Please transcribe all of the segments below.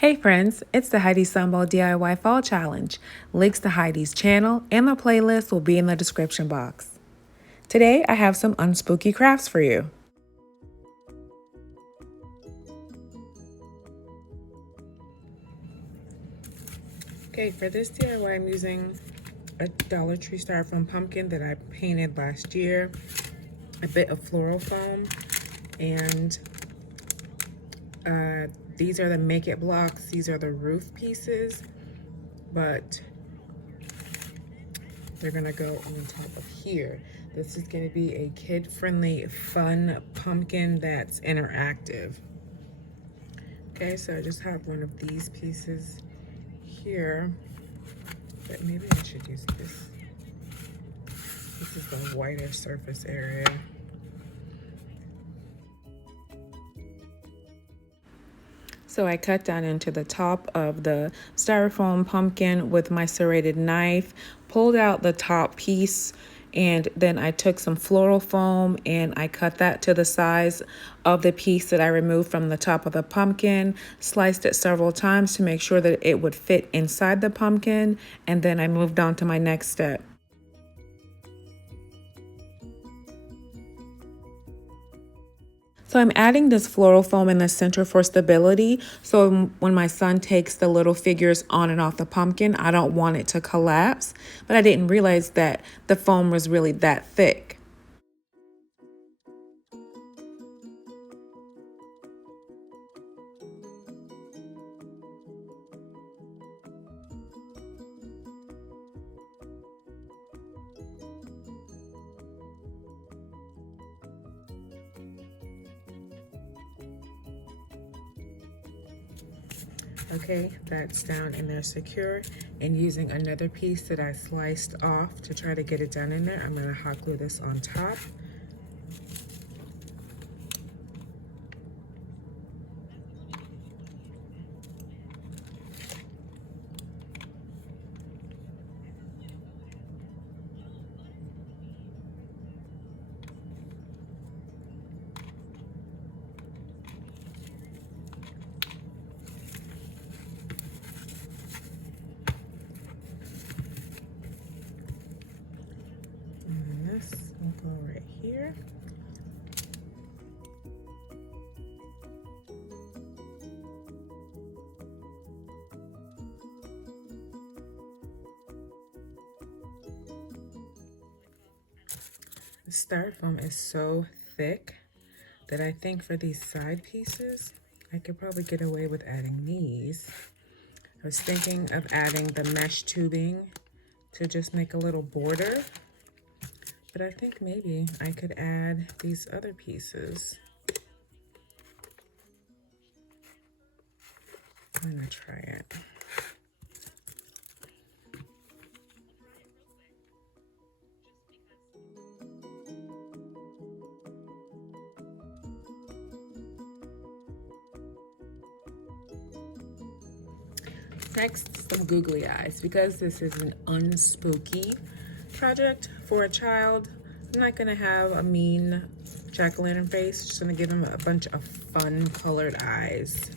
Hey friends, it's the Heidi Sonboul DIY Fall Challenge. Links to Heidi's channel and the playlist will be in the description box. Today I have some unspooky crafts for you. Okay, for this DIY I'm using a DollartTree styrofoam pumpkin that I painted last year, a bit of floral foam, and these are the make it blocks. These are the roof pieces, but they're gonna go on top of here. This is gonna be a kid-friendly, fun pumpkin that's interactive. Okay, so I just have one of these pieces here, but maybe I should use this. This is the whiter surface area. So I cut down into the top of the styrofoam pumpkin with my serrated knife, pulled out the top piece, and then I took some floral foam and I cut that to the size of the piece that I removed from the top of the pumpkin, sliced it several times to make sure that it would fit inside the pumpkin, and then I moved on to my next step. So I'm adding this floral foam in the center for stability. So when my son takes the little figures on and off the pumpkin, I don't want it to collapse. But I didn't realize that the foam was really that thick. Okay, that's down in there secure, and using another piece that I sliced off to try to get it down in there, I'm gonna hot glue this on top. We'll go right here. The styrofoam is so thick that I think for these side pieces, I could probably get away with adding these. I was thinking of adding the mesh tubing to just make a little border. But I think maybe I could add these other pieces. I'm gonna try it. Next, some googly eyes. Because this is an unspooky project for a child, I'm not gonna have a mean jack-o'-lantern face. Just gonna give him a bunch of fun colored eyes.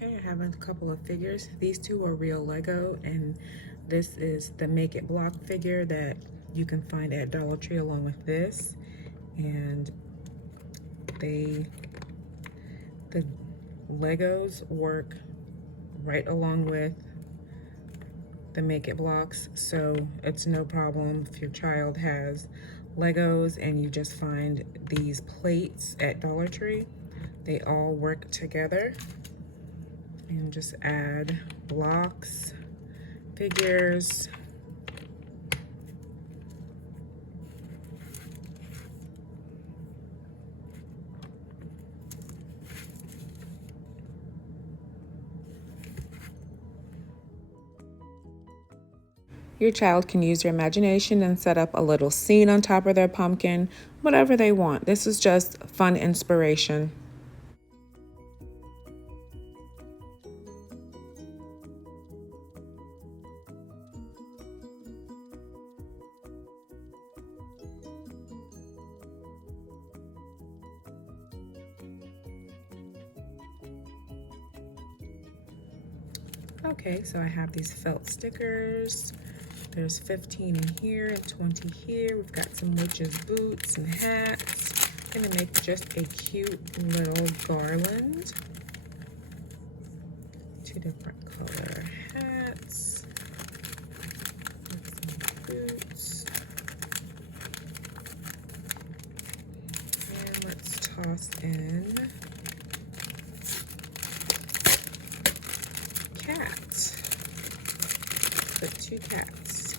Okay, I have a couple of figures. These two are real Lego, and this is the Make It block figure that you can find at DollartTree along with this. And the Legos work right along with the Make It blocks, so it's no problem if your child has Legos and you just find these plates at DollartTree. They all work together. And just add blocks, figures, Your child can use their imagination and set up a little scene on top of their pumpkin, whatever they want. This is just fun inspiration. Okay, so I have these felt stickers. There's 15 in here and 20 here. We've got some witches' boots and hats. I'm gonna make just a cute little garland. 2 different color hats. Some boots. And let's toss in cats. Put 2 cats.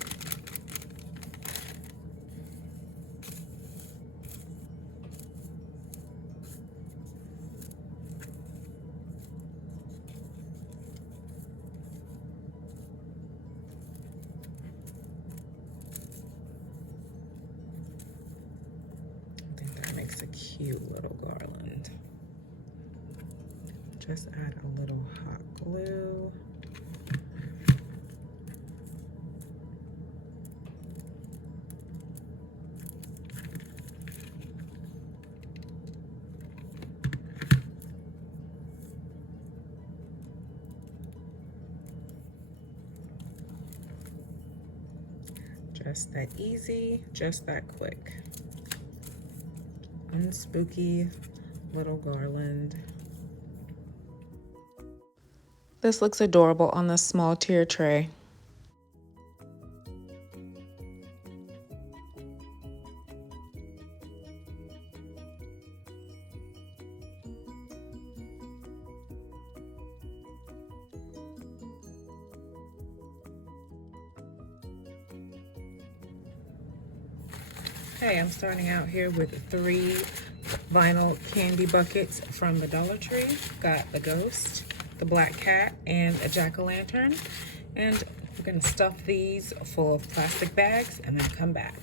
I think that makes a cute little garland. Just add a little hot glue. Just that easy, just that quick. Unspooky little garland. This looks adorable on this small tier tray. Okay, I'm starting out here with 3 vinyl candy buckets from the Dollar Tree. Got the ghost, the black cat, and a jack-o'-lantern. And we're gonna stuff these full of plastic bags and then come back.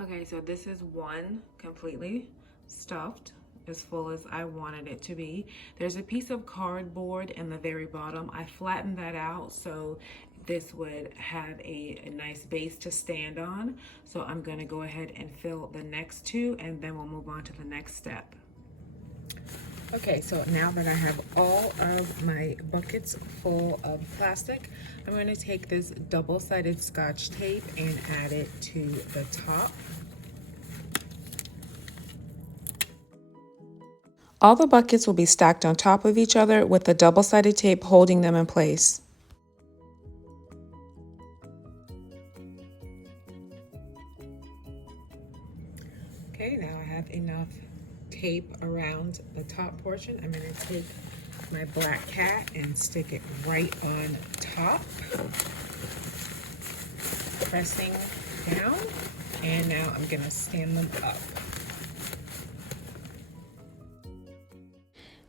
Okay, so this is one completely stuffed, as full as I wanted it to be. There's a piece of cardboard in the very bottom. I flattened that out so this would have a nice base to stand on. So I'm gonna go ahead and fill the next 2 and then we'll move on to the next step. Okay, so now that I have all of my buckets full of plastic, I'm going to take this double-sided Scotch tape and add it to the top. All the buckets will be stacked on top of each other with the double-sided tape holding them in place. Okay, now I have enough tape around the top portion. I'm going to take my black cat and stick it right on top, pressing down, and now I'm going to stand them up.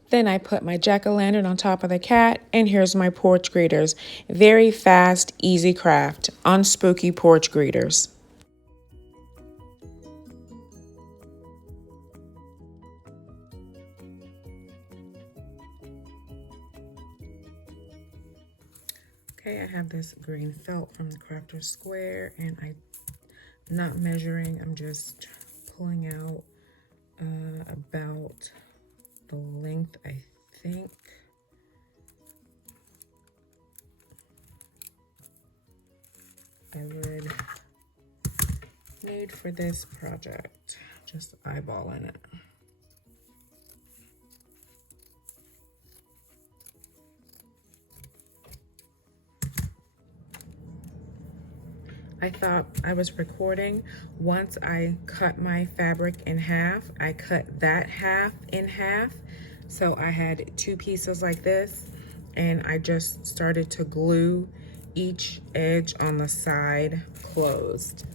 Then I put my jack-o'-lantern on top of the cat, and here's my porch greeters. Very fast, easy craft. Unspooky porch greeters. Okay, I have this green felt from the Crafter's Square, and I'm not measuring, I'm just pulling out about the length, I think. I would need for this project, just eyeballing it. I thought I was recording. Once I cut my fabric in half, I cut that half in half. So I had 2 pieces like this, and I just started to glue each edge on the side closed.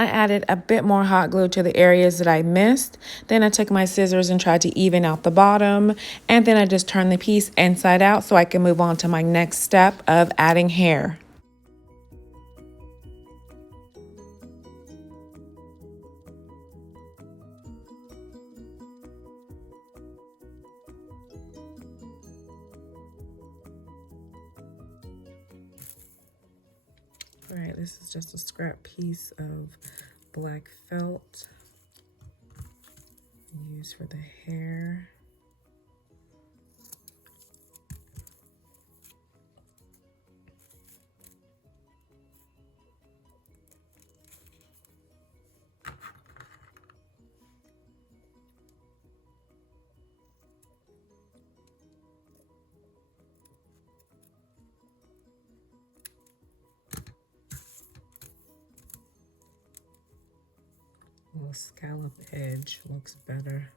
I added a bit more hot glue to the areas that I missed. Then I took my scissors and tried to even out the bottom. And then I just turned the piece inside out so I can move on to my next step of adding hair. All right, this is just a scrap piece of black felt used for the hair. Little scallop edge looks better.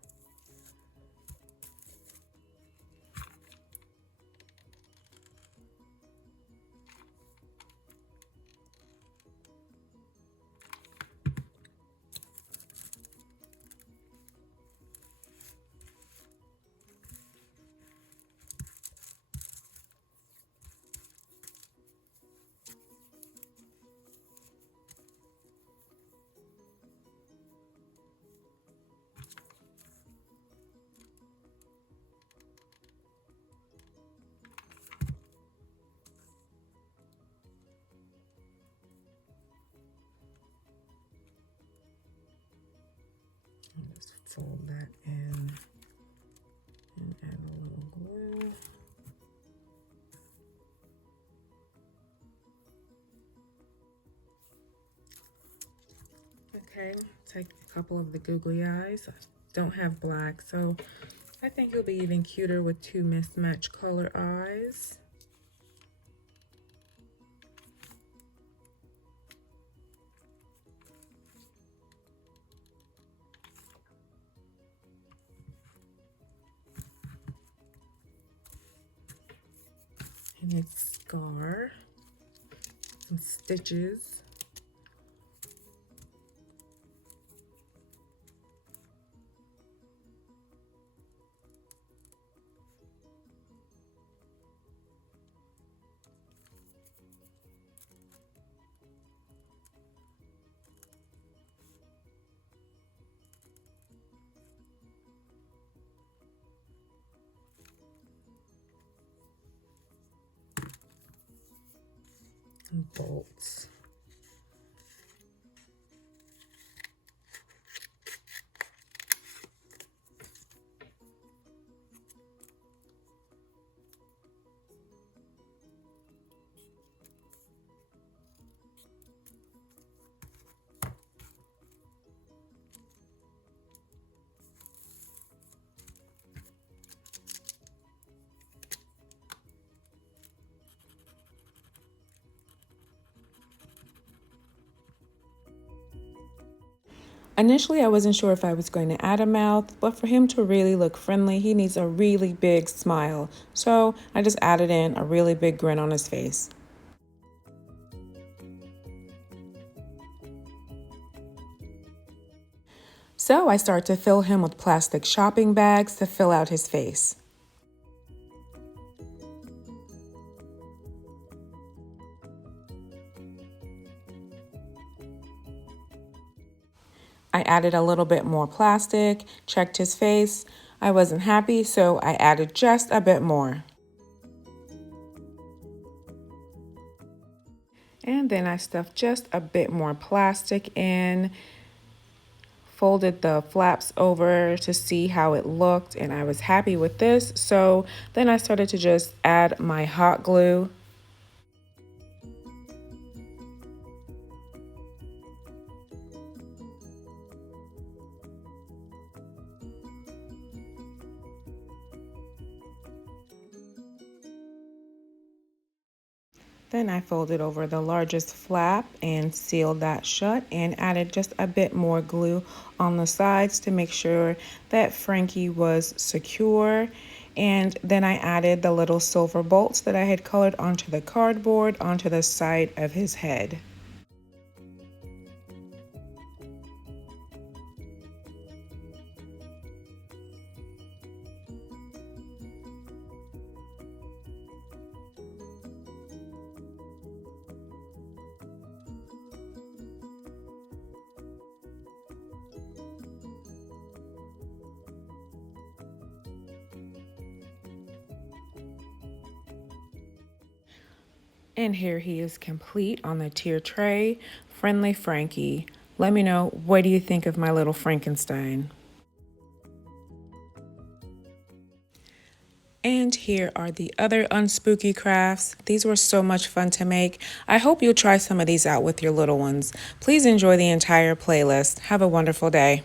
Just fold that in and add a little glue. Okay, take a couple of the googly eyes. I don't have black, so I think it'll be even cuter with two mismatched color eyes. And it's scar, some stitches. And bolts. Initially, I wasn't sure if I was going to add a mouth, but for him to really look friendly, he needs a really big smile. So I just added in a really big grin on his face. So I start to fill him with plastic shopping bags to fill out his face. I added a little bit more plastic, checked his face. I wasn't happy, so I added just a bit more. And then I stuffed just a bit more plastic in, folded the flaps over to see how it looked, and I was happy with this. So then I started to just add my hot glue. Then I folded over the largest flap and sealed that shut and added just a bit more glue on the sides to make sure that Frankie was secure. And then I added the little silver bolts that I had colored onto the cardboard onto the side of his head. And here he is complete on the tier tray. Friendly Frankie. Let me know, what do you think of my little Frankenstein? And here are the other unspooky crafts. These were so much fun to make. I hope you'll try some of these out with your little ones. Please enjoy the entire playlist. Have a wonderful day.